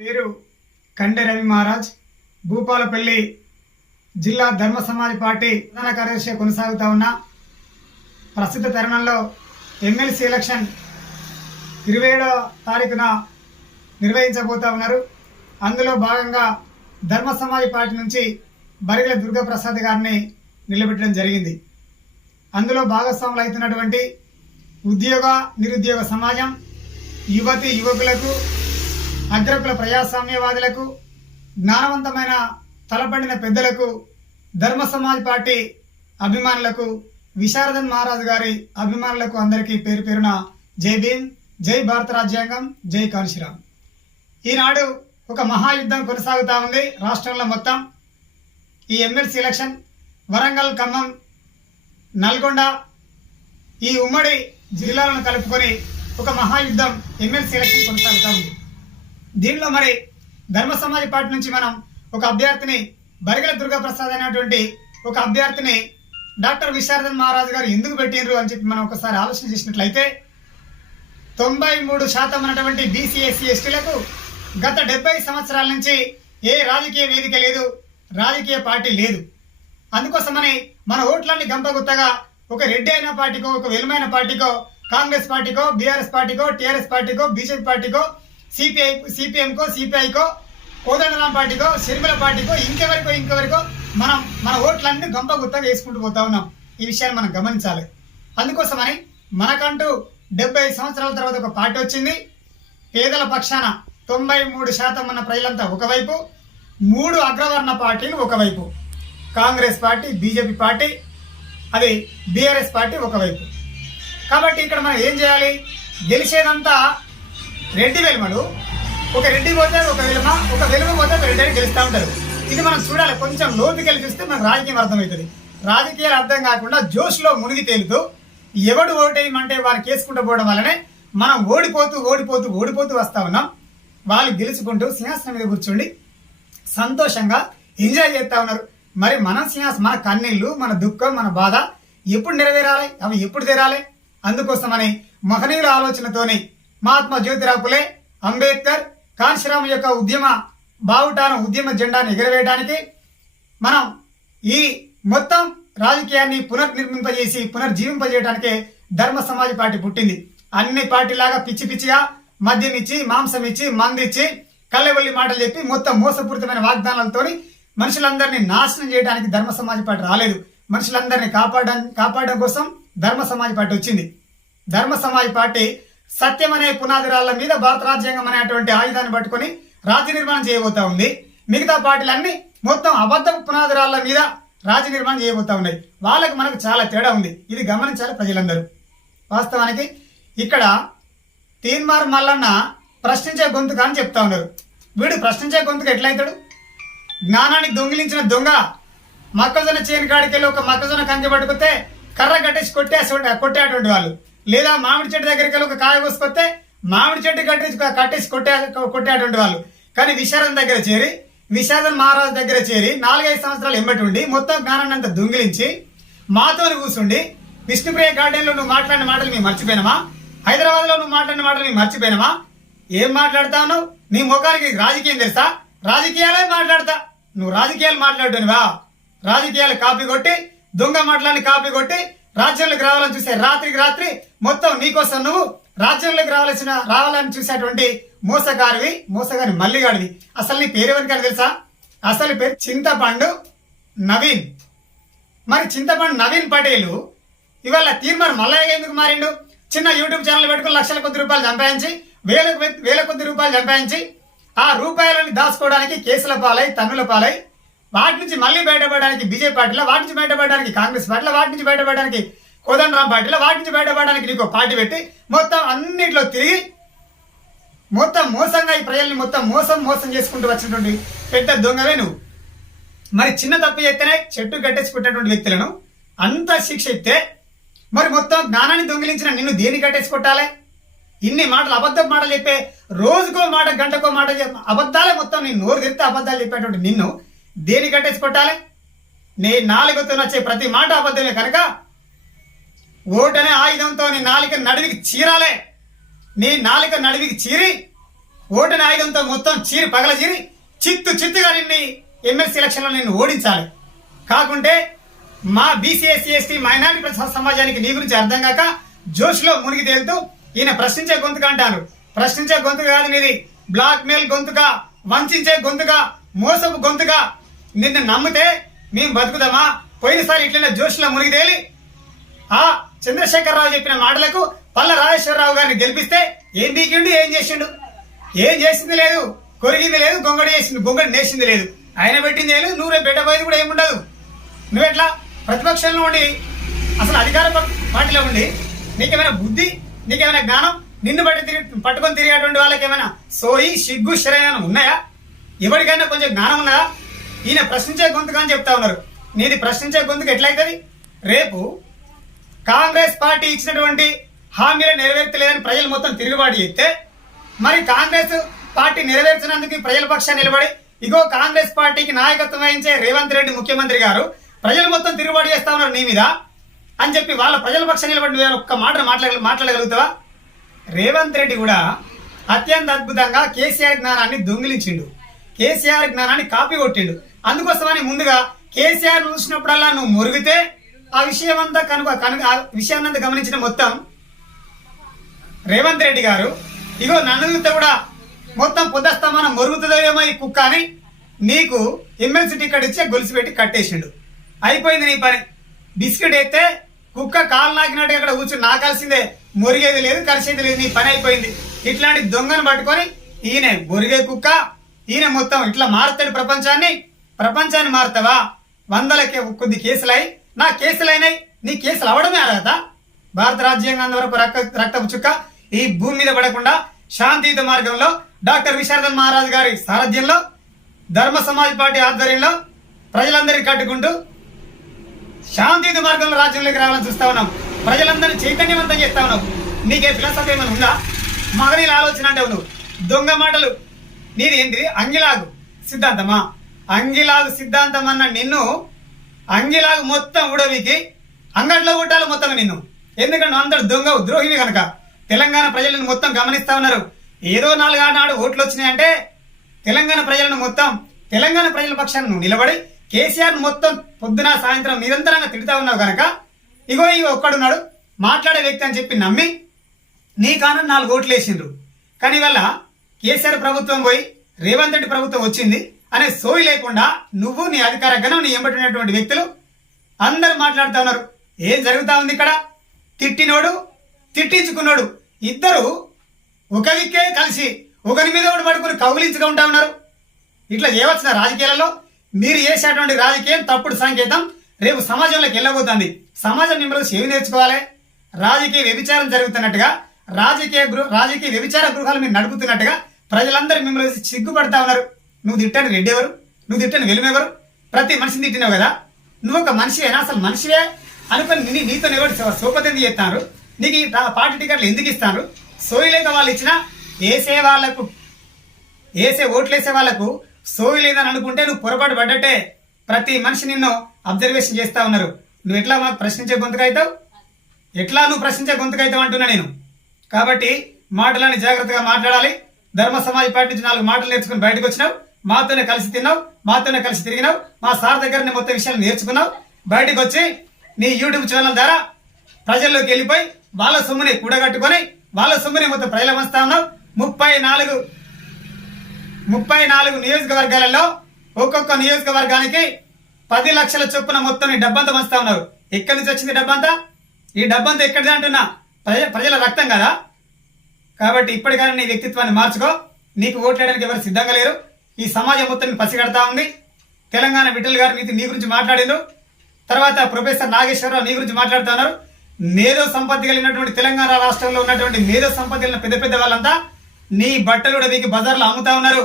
పేరు కండె రవి మహారాజ్, భూపాలపల్లి జిల్లా ధర్మ సమాజ్ పార్టీ ప్రధాన కార్యదర్శిగా కొనసాగుతా ఉన్న ప్రస్తుత తరుణంలో ఎమ్మెల్సీ ఎలక్షన్ 27వ తారీఖున నిర్వహించబోతా ఉన్నారు. అందులో భాగంగా ధర్మ సమాజ్ పార్టీ నుంచి బరిగెల దుర్గాప్రసాద్ గారిని నిలబెట్టడం జరిగింది. అందులో భాగస్వాములు అవుతున్నటువంటి ఉద్యోగ నిరుద్యోగ సమాజం, యువతి యువకులకు, అగ్రకుల ప్రజాస్వామ్యవాదులకు, జ్ఞానవంతమైన తలపడిన పెద్దలకు, ధర్మ సమాజ్ పార్టీ అభిమానులకు, విశారదన్ మహారాజ్ గారి అభిమానులకు అందరికీ పేరు పేరున జై భీమ్, జై భారత రాజ్యాంగం, జై కాన్షీరామ్. ఈనాడు ఒక మహాయుద్ధం కొనసాగుతా ఉంది రాష్ట్రంలో మొత్తం. ఈ ఎమ్మెల్సీ ఎలక్షన్ వరంగల్, ఖమ్మం, నల్గొండ ఈ ఉమ్మడి జిల్లాలను కలుపుకొని ఒక మహాయుద్ధం ఎమ్మెల్సీ ఎలక్షన్ కొనసాగుతా ఉంది. దీనిలో మరి ధర్మ సమాజ్ పార్టీ నుంచి మనం ఒక అభ్యర్థిని, బరిగెల దుర్గాప్రసాద్ అనేటువంటి ఒక అభ్యర్థిని డాక్టర్ విశారదన్ మహారాజ్ గారు ఎందుకు పెట్టినరు అని చెప్పి మనం ఒకసారి ఆలోచన చేసినట్లయితే 93% ఉన్నటువంటి బీసీ ఎస్సీ ఎస్టీలకు గత 70 సంవత్సరాల నుంచి ఏ రాజకీయ వేదిక లేదు, రాజకీయ పార్టీ లేదు. అందుకోసమని మన ఓట్లన్నీ గంపగుత్తగా ఒక రెడ్డి అయిన పార్టీకో, ఒక వెలుమైన పార్టీకో, కాంగ్రెస్ పార్టీకో, బీఆర్ఎస్ పార్టీకో, టీఆర్ఎస్ పార్టీకో, బీజేపీ పార్టీకో, సిపిఎంకో, సిపిఐకో, కోదండరాం పార్టీకో, షర్మిల పార్టీకో, ఇంకెవరికో మనం మన ఓట్లన్నీ గంపగుత్తగా వేసుకుంటూ పోతా ఉన్నాం. ఈ విషయాన్ని మనం గమనించాలి. అందుకోసమని మనకంటూ 70 సంవత్సరాల తర్వాత ఒక పార్టీ వచ్చింది. పేదల పక్షాన 93% ఉన్న ప్రజలంతా ఒకవైపు, 3 అగ్రవర్ణ పార్టీలు ఒకవైపు, కాంగ్రెస్ పార్టీ, బీజేపీ పార్టీ, అది బీఆర్ఎస్ పార్టీ ఒకవైపు. కాబట్టి ఇక్కడ మనం ఏం చేయాలి? గెలిచేదంతా రెడ్డి వెలుమలు. ఒక రెడ్డి పోతే ఒక వెలుమ, ఒక వెలుమ పోతే ఒక రెడ్డి అని గెలుస్తూ ఉంటారు. ఇది మనం చూడాలి. కొంచెం లోతుకెళ్ళి చూస్తే మనకు రాజకీయం అర్థమవుతుంది. రాజకీయాలు అర్థం కాకుండా జోష్లో మునిగి తేలుతూ ఎవడు ఓటేయమంటే వారు కేసుకుంటూ పోవడం వల్లనే మనం ఓడిపోతూ వస్తా ఉన్నాం. వాళ్ళు గెలుచుకుంటూ సింహాసనం మీద కూర్చోండి సంతోషంగా ఎంజాయ్ చేస్తూ ఉన్నారు. మరి మన మన కన్నీళ్ళు, మన దుఃఖం, మన బాధ ఎప్పుడు నెరవేరాలి? అవి ఎప్పుడు తీరాలి? అందుకోసమని మహనీయుల ఆలోచనతోని మహాత్మా జ్యోతిరావు ఫులే, అంబేద్కర్, కాన్షీరామ్ యొక్క ఉద్యమ బావుటాను, ఉద్యమ జెండాను ఎగరవేయడానికి మనం ఈ మొత్తం రాజకీయాన్ని పునర్నిర్మింపజేసి పునర్జీవింపజేయడానికే ధర్మ సమాజ్ పార్టీ పుట్టింది. అన్ని పార్టీలాగా పిచ్చిగా మద్యం ఇచ్చి, మాంసం ఇచ్చి, మందిచ్చి, కళ్ళెవల్లి మాటలు చెప్పి మొత్తం మోసపూరితమైన వాగ్దానాలతో మనుషులందరినీ నాశనం చేయడానికి ధర్మ సమాజ్ పార్టీ రాలేదు. మనుషులందరినీ కాపాడడం కోసం ధర్మ సమాజ్ పార్టీ వచ్చింది. ధర్మ సమాజ్ పార్టీ సత్యం అనే పునాది రాళ్ల మీద భారత రాజ్యాంగం అనేటువంటి ఆయుధాన్ని పట్టుకొని రాజ్య నిర్మాణం చేయబోతా ఉంది. మిగతా పార్టీలన్నీ మొత్తం అబద్ధ పునాది రాళ్ల మీద రాజ్య నిర్మాణం చేయబోతా ఉన్నాయి. వాళ్ళకి మనకు చాలా తేడా ఉంది. ఇది గమనించాలి ప్రజలందరూ. వాస్తవానికి ఇక్కడ తీన్మార్ మల్లన్న ప్రశ్నించే గొంతుక అని చెప్తా ఉన్నారు. వీడు ప్రశ్నించే గొంతుక ఎట్లయితాడు? జ్ఞానాన్ని దొంగిలించిన దొంగ మొక్కజొన్న చేను కాడికెళ్ళి ఒక మొక్కజొన్న కంకి పట్టుకొస్తే కర్ర కట్టేసి కొట్టేటువంటి వాళ్ళు, లేదా మామిడి చెట్టు దగ్గరికి వెళ్ళి ఒక కాయ కోసుకొస్తే మామిడి చెట్టు కట్టేసి కొట్టేటువంటి వాళ్ళు. కానీ విశారదన్ దగ్గర చేరి, విశారదన్ మహారాజు దగ్గర చేరి 4-5 సంవత్సరాలు ఎంబటి ఉండి మొత్తం జ్ఞానాన్ని అంతా దొంగిలించి మాతో కూర్చుండి విష్ణుప్రియ గార్డెన్ లో నువ్వు మాట్లాడిన మాటలు మేము మర్చిపోయినామా? హైదరాబాద్ లో నువ్వు మాట్లాడిన మాటలు మేము మర్చిపోయినామా? ఏం మాట్లాడుతావు? నీ ముఖానికి రాజకీయం తెలుసా? రాజకీయాలే మాట్లాడతా. నువ్వు రాజకీయాలు మాట్లాడుతునివా? రాజకీయాలు కాపీ కొట్టి, దొంగ మాటలని కాపీ కొట్టి రాజ్యంలోకి రావాలని చూసే రాత్రికి రాత్రి మొత్తం నీకోసం నువ్వు రాజ్యంలోకి రావాలని చూసేటువంటి మోసగారి మల్లిగాడివి. అసలు నీ పేరెవరికని తెలుసా? అసలు పేరు చింతపండు నవీన్. మరి చింతపండు నవీన్ పటేలు ఇవాళ తీర్మార్ మల్లయ్య ఎందుకు మారిండు? చిన్న యూట్యూబ్ ఛానల్ పెట్టుకుని లక్షల కొద్ది రూపాయలు సంపాదించి, వేల కొద్ది రూపాయలు సంపాదించి ఆ రూపాయలని దాచుకోవడానికి కేసుల పాలై, తన్నుల పాలై, వాటి నుంచి మళ్ళీ బయటపడడానికి బీజేపీ పార్టీలో, వాటి నుంచి బయటపడడానికి కాంగ్రెస్ పార్టీలో, వాటి నుంచి బయటపడడానికి కోదండరాం పార్టీలో, వాటి నుంచి బయటపడడానికి నీకు పార్టీ పెట్టి మొత్తం అన్నింటిలో తిరిగి మొత్తం మోసంగా ఈ ప్రజల్ని మొత్తం మోసం చేసుకుంటూ వచ్చినటువంటి పెద్ద దొంగవే నువ్వు. మరి చిన్న తప్పు చేస్తేనే చెట్టు కట్టేసుకునేటువంటి వ్యక్తులను అంత శిక్ష ఇస్తే మరి మొత్తం జ్ఞానాన్ని దొంగిలించిన నిన్ను దేని కట్టేసి కొట్టాలి? ఇన్ని మాటలు, అబద్ధపు మాటలు చెప్పే, రోజుకో మాట, గంటకో మాట అబద్ధాలే మొత్తం నీ నోరు తెరిస్తే అబద్ధాలు చెప్పేటువంటి నిన్ను దేని కట్టేసి కొట్టాలి? నీ నాలుగుతో వచ్చే ప్రతి మాట అబద్ధమే కనుక ఓటనే ఆయుధంతో నీ నాలుక నడివికి చీరాలే. నీ నాలుక నడివికి చీరి ఓటుని ఆయుధంతో మొత్తం చీరి పగలచీరి చిత్తుగా నిన్ను ఎమ్మెల్సీ ఎలక్షన్లో నిన్ను ఓడించాలి. కాకుంటే మా బీసీ ఎస్సీ ఎస్టీ మైనారిటీ సమాజానికి నీ గురించి అర్థం కాక జోష్లో మునిగి తేలుతూ ఈయన ప్రశ్నించే గొంతుక అంటారు. ప్రశ్నించే గొంతుక కాదు నీది, బ్లాక్ మెయిల్ గొంతుక, వంచే గొంతుక, మోసపు గొంతుక. నిన్ను నమ్మితే మేము బతుకుదామా? పోయినసారి ఇట్లనే జోష్లో మునిగి తేలి ఆ చంద్రశేఖరరావు చెప్పిన మాటలకు పల్ల రాజేశ్వరరావు గారిని గెలిపిస్తే ఏం బీకిండు, ఏం చేసిండు? ఏం చేసింది లేదు, కొరిగింది లేదు, గొంగడి నేసింది లేదు. ఆయన పెట్టింది లేదు, నువ్వు రేపు పెట్టబోయేది కూడా ఏముండదు. నువ్వెట్లా ప్రతిపక్షంలో ఉండి అసలు అధికార పార్టీలో ఉండి నీకేమైనా బుద్ధి, నీకేమైనా జ్ఞానం, నిన్ను పట్టుకొని తిరిగేటువంటి వాళ్ళకి ఏమైనా సోయి సిగ్గు శ్రేయం ఉన్నాయా? ఎవరికైనా కొంచెం జ్ఞానం ఉన్నదా? ఈయన ప్రశ్నించే గొంతుగా అని చెప్తా ఉన్నారు. నీది ప్రశ్నించే గొంతుకు ఎట్లయితుంది? రేపు కాంగ్రెస్ పార్టీ ఇచ్చినటువంటి హామీలు నెరవేర్చలేదని ప్రజలు మొత్తం తిరుగుబాటు చేస్తే మరి కాంగ్రెస్ పార్టీ నెరవేర్చినందుకు ప్రజల పక్షాన్ని నిలబడి ఇగో కాంగ్రెస్ పార్టీకి నాయకత్వం వహించే రేవంత్ రెడ్డి ముఖ్యమంత్రి గారు ప్రజలు మొత్తం తిరుగుబాటు చేస్తా ఉన్నారు నీ మీద అని చెప్పి వాళ్ళ ప్రజల పక్షాన్ని నిలబడి ఒక్క మాట మాట్లాడగలుగుతావా? రేవంత్ రెడ్డి కూడా అత్యంత అద్భుతంగా కేసీఆర్ జ్ఞానాన్ని దొంగిలించిండు, కేసీఆర్ జ్ఞానాన్ని కాపీ కొట్టిండు. అందుకోసమని ముందుగా కేసీఆర్ చూసినప్పుడల్లా నువ్వు మురిగితే ఆ విషయం అంతా ఆ విషయాన్నంతా గమనించిన మొత్తం రేవంత్ రెడ్డి గారు ఇగో నన్ను చూస్తే కూడా మొత్తం పొద్దుస్తామని మొరుగుతుందేమో ఈ కుక్క అని నీకు ఎమ్మెల్సీ టికెట్ ఇచ్చే గొలుసు పెట్టి కట్టేసిండు. అయిపోయింది నీ పని. బిస్కెట్ ఎత్తే కుక్క కాలు నాకినట్టు అక్కడ కూర్చుని నాకాల్సిందే, మొరిగేది లేదు, కలిసేది లేదు, నీ పని అయిపోయింది. ఇట్లాంటి దొంగను పట్టుకొని ఈయన మొరిగే కుక్క, ఈయన మొత్తం ఇట్లా మారుతాడు ప్రపంచాన్ని మారుతావా? వందలకే కొద్ది కేసులై నా కేసులైనాయి, నీ కేసులు అవడమే అర్హత? భారత రాజ్యాంగం వరకు రక్తపు చుక్క ఈ భూమి మీద పడకుండా శాంతియుత మార్గంలో డాక్టర్ విశారదన్ మహారాజ్ గారి సారథ్యంలో ధర్మ సమాజ్ పార్టీ ఆధ్వర్యంలో ప్రజలందరినీ కట్టుకుంటూ శాంతియుత మార్గంలో రాజ్యంలోకి రావాలని చూస్తా ఉన్నాం. ప్రజలందరినీ చైతన్యవంతం చేస్తా ఉన్నావు. నీకే ఫిలాసఫీ ఏమైనా ఉందా? మగనీల ఆలోచన అంటావు నువ్వు. దొంగ మాటలు. నీది ఏంటి? అంగిలాగు సిద్ధాంతమా? అంగిలాగు సిద్ధాంతం అన్న నిన్ను అంగిలాగు మొత్తం ఉడవికి అంగట్లో కొట్టాలి మొత్తం నిన్ను. ఎందుకంటే అందరు దొంగ ద్రోహివి కనుక తెలంగాణ ప్రజలను మొత్తం గమనిస్తా ఉన్నారు. ఏదో నాడు ఓట్లు వచ్చినాయంటే తెలంగాణ ప్రజలను మొత్తం తెలంగాణ ప్రజల పక్షాన్ని నువ్వు నిలబడి కేసీఆర్ మొత్తం పొద్దున సాయంత్రం నిరంతరంగా తిడుతా ఉన్నావు కనుక ఇగో ఒక్కడున్నాడు మాట్లాడే వ్యక్తి అని చెప్పి నమ్మి నీ కాను 4 ఓట్లు వేసిండ్రు. కానీ వల్ల కేసీఆర్ ప్రభుత్వం పోయి రేవంత్ రెడ్డి ప్రభుత్వం వచ్చింది అనే సోయి లేకుండా నువ్వు నీ అధికార గణం నీ ఎంబడినటువంటి వ్యక్తులు అందరు మాట్లాడుతూ ఉన్నారు. ఏం జరుగుతా ఉంది ఇక్కడ? తిట్టినోడు తిట్టించుకున్నాడు ఇద్దరు ఒక దిక్కే కలిసి ఒకరి మీద ఒకటి పడుకుని కౌగిలించుగా ఉంటా ఉన్నారు. ఇట్లా చేయవచ్చిన రాజకీయాలలో మీరు చేసేటువంటి రాజకీయం తప్పుడు సంకేతం రేపు సమాజంలోకి వెళ్ళబోతుంది. సమాజం మిమ్మల్ని ఏమి నేర్చుకోవాలి? రాజకీయ వ్యభిచారం జరుగుతున్నట్టుగా రాజకీయ వ్యభిచార గృహాలు మీరు నడుపుతున్నట్టుగా ప్రజలందరూ మిమ్మల్ని సిగ్గుపడతా ఉన్నారు. నువ్వు తిట్టని రెడ్డి ఎవరు? నువ్వు తిట్టని వెలుమెవరు? ప్రతి మనిషిని తిట్టినావు కదా. నువ్వు ఒక మనిషివేనా? అసలు మనిషివే అనుకుని నీతో ఎవరు సోపతి చేస్తారు? నీకు ఈ పార్టీ టికెట్లు ఎందుకు ఇస్తారు? సోయి లేక వాళ్ళు ఇచ్చినా ఓట్లేసే వాళ్లకు సోయి లేదని అనుకుంటే నువ్వు పొరపాటు పడ్డట్టే. ప్రతి మనిషి నిన్ను అబ్జర్వేషన్ చేస్తా ఉన్నారు. నువ్వు ఎట్లా మాకు ప్రశ్నించే గొంతుకైతావు? ఎట్లా నువ్వు ప్రశ్నించే గొంతుకైతావు అంటున్నా నేను. కాబట్టి మాటలని జాగ్రత్తగా మాట్లాడాలి. ధర్మ సమాజ్ పార్టీ నుంచి 4 మాటలు నేర్చుకుని బయటకు వచ్చినావు. మాతోనే కలిసి తిన్నావు, మాతోనే కలిసి తిరిగినావు. మా సార్ దగ్గర మొత్తం విషయాలు నేర్చుకున్నావు. బయటకు వచ్చి నీ యూట్యూబ్ ఛానల్ ద్వారా ప్రజల్లోకి వెళ్ళిపోయి వాళ్ళ సొమ్ముని కూడగట్టుకొని వాళ్ళ సొమ్ముని మొత్తం ప్రజల పంచుతా ఉన్నావు. 34 నియోజకవర్గాలలో ఒక్కొక్క నియోజకవర్గానికి 10 లక్షల చొప్పున మొత్తం ఈ డబ్బంతా పంచుతా ఉన్నారు. ఎక్కడి నుంచి వచ్చింది డబ్బంతా? ఈ డబ్బంతా ఎక్కడిది అంటున్నా? ప్రజల రక్తం కదా. కాబట్టి ఇప్పటికైనా నీ వ్యక్తిత్వాన్ని మార్చుకో. నీకు ఓట్లేయడానికి ఎవరు సిద్ధంగా లేరు. ఈ సమాజం మొత్తం పసిగడతా ఉంది. తెలంగాణ విఠల్ గారు నీ గురించి మాట్లాడిండ్రు. తర్వాత ప్రొఫెసర్ నాగేశ్వరరావు నీ గురించి మాట్లాడుతూ ఉన్నారు. మేధో సంపత్తి కలిగినటువంటి తెలంగాణ రాష్ట్రంలో ఉన్నటువంటి మేధో సంపత్తి కలిగిన పెద్ద వాళ్ళంతా నీ బట్టలు కూడా మీకు బజార్లో అమ్ముతా ఉన్నారు.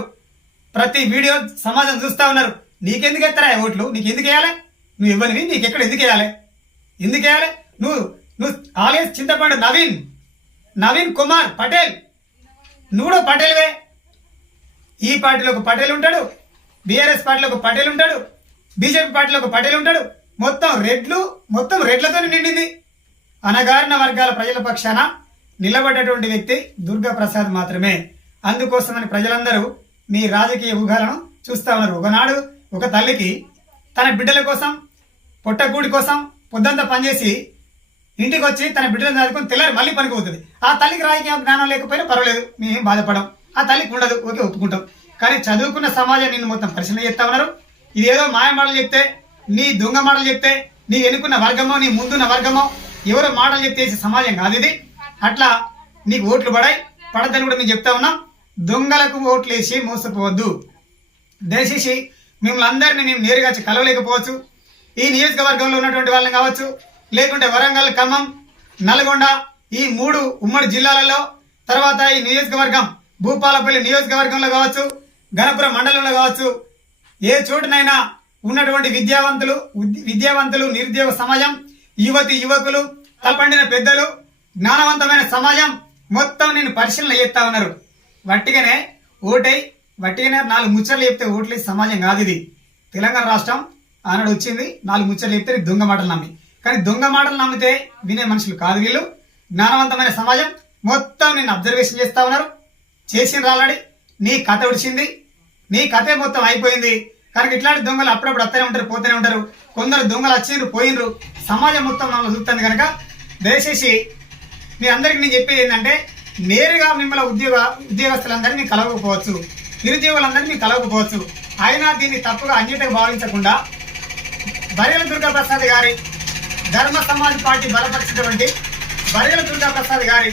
ప్రతి వీడియో సమాజం చూస్తా ఉన్నారు. నీకెందుకు ఎత్తరా ఓట్లు? నీకు ఎందుకు వేయాలి? నువ్వు ఇవ్వనివి నీకు ఎక్కడ ఎందుకు వేయాలి? నువ్వు ఆలియస్ చింతపండు నవీన్ కుమార్ పటేల్, నువ్వు కూడా పటేల్వే. ఈ పార్టీలో ఒక పటేల్ ఉంటాడు, బీఆర్ఎస్ పార్టీలో ఒక పటేల్ ఉంటాడు, బీజేపీ పార్టీలో ఒక పటేల్ ఉంటాడు. మొత్తం రెడ్లతో నిండింది. అనగారిన వర్గాల ప్రజల పక్షాన నిలబడ్డటువంటి వ్యక్తి దుర్గా ప్రసాద్ మాత్రమే. అందుకోసమని ప్రజలందరూ మీ రాజకీయ ఊహాలను చూస్తా ఉన్నారు. ఒకనాడు ఒక తల్లికి తన బిడ్డల కోసం పొట్టకూడి కోసం పొద్దంతా పనిచేసి ఇంటికి వచ్చి తన బిడ్డలను చదువుకొని తెల్లారి మళ్ళీ పనికి పోతుంది. ఆ తల్లికి రాజకీయ జ్ఞానం లేకపోయినా పర్వాలేదు, మేమేం బాధపడం. ఆ తల్లికి ఉండదు, ఓకే ఒప్పుకుంటాం. కానీ చదువుకున్న సమాజం నిన్ను మొత్తం పరిశీలన చేస్తా ఉన్నారు. ఇదేదో మాయ మాటలు చెప్తే, నీ దొంగ మాటలు చెప్తే, నీ వెనుకున్న వర్గమో నీ ముందున్న వర్గమో ఎవరో మాటలు చెప్తే సమాజం కాదు ఇది. అట్లా నీకు ఓట్లు పడద్దని కూడా మేము చెప్తా ఉన్నాం. దొంగలకు ఓట్లు వేసి మోసపోవద్దు. దయచేసి మిమ్మల్ని అందరినీ మేము నేరుగా కలవలేకపోవచ్చు. ఈ నియోజకవర్గంలో ఉన్నటువంటి వాళ్ళని కావచ్చు, లేకుంటే వరంగల్, ఖమ్మం, నల్గొండ ఈ 3 ఉమ్మడి జిల్లాలలో, తర్వాత ఈ నియోజకవర్గం భూపాలపల్లి నియోజకవర్గంలో కావచ్చు, గణపురం మండలంలో కావచ్చు, ఏ చోటునైనా ఉన్నటువంటి విద్యావంతులు నిరుద్యోగ సమాజం, యువకులు, తలపండిన పెద్దలు, జ్ఞానవంతమైన సమాజం మొత్తం నేను పరిశీలన చేస్తా ఉన్నారు. వట్టిగానే 4 ముచ్చట్లు చెప్తే ఓట్లే సమాజం కాదు ఇది. తెలంగాణ రాష్ట్రం ఆనాడు వచ్చింది, 4 ముచ్చట్లు చెప్తే దొంగ మాటలు నమ్మి. కానీ దొంగ మాటలు నమ్మితే వినే మనుషులు కాదు వీళ్ళు. జ్ఞానవంతమైన సమాజం మొత్తం నిన్ను అబ్జర్వేషన్ చేస్తా ఉన్నారు. చేసిన రాలాడి నీ కథ ఉడిచింది, నీ కథే మొత్తం అయిపోయింది. కనుక ఇట్లాంటి దొంగలు అప్పుడప్పుడు వస్తూనే ఉంటారు, పోతూనే ఉంటారు. కొందరు దొంగలు వచ్చిండ్రు, పోయినరు. సమాజం మొత్తం మమ్మల్ని చూస్తుంది. కనుక దయచేసి మీ అందరికి నేను చెప్పేది ఏంటంటే, నేరుగా మిమ్మల్ని ఉద్యోగస్తులందరినీ మీకు కలవకపోవచ్చు, నిరుద్యోగులందరినీ మీకు కలవకపోవచ్చు. అయినా దీన్ని తప్పుగా అన్యతగా భావించకుండా బరిగల దుర్గాప్రసాద్ గారి ధర్మ సమాజ్ పార్టీ బలపరిచినటువంటి బరిగల దుర్గాప్రసాద్ గారి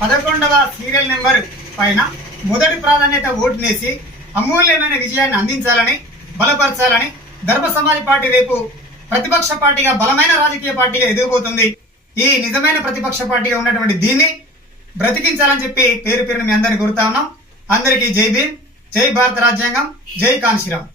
11వ సీరియల్ నెంబర్ పైన మొదటి ప్రాధాన్యత ఓటునేసి అమూల్యమైన విజయాన్ని అందించాలని, బలపరచాలని ధర్మ సమాజ్ పార్టీ రేపు ప్రతిపక్ష పార్టీగా, బలమైన రాజకీయ పార్టీగా ఎదిగిపోతుంది. ఈ నిజమైన ప్రతిపక్ష పార్టీగా ఉన్నటువంటి దీన్ని బ్రతికించాలని చెప్పి పేరు పేరును మీ అందరినీ కోరుతా ఉన్నాం. అందరికీ జై భీమ్, జై భారత రాజ్యాంగం, జై కాన్శీరామ్.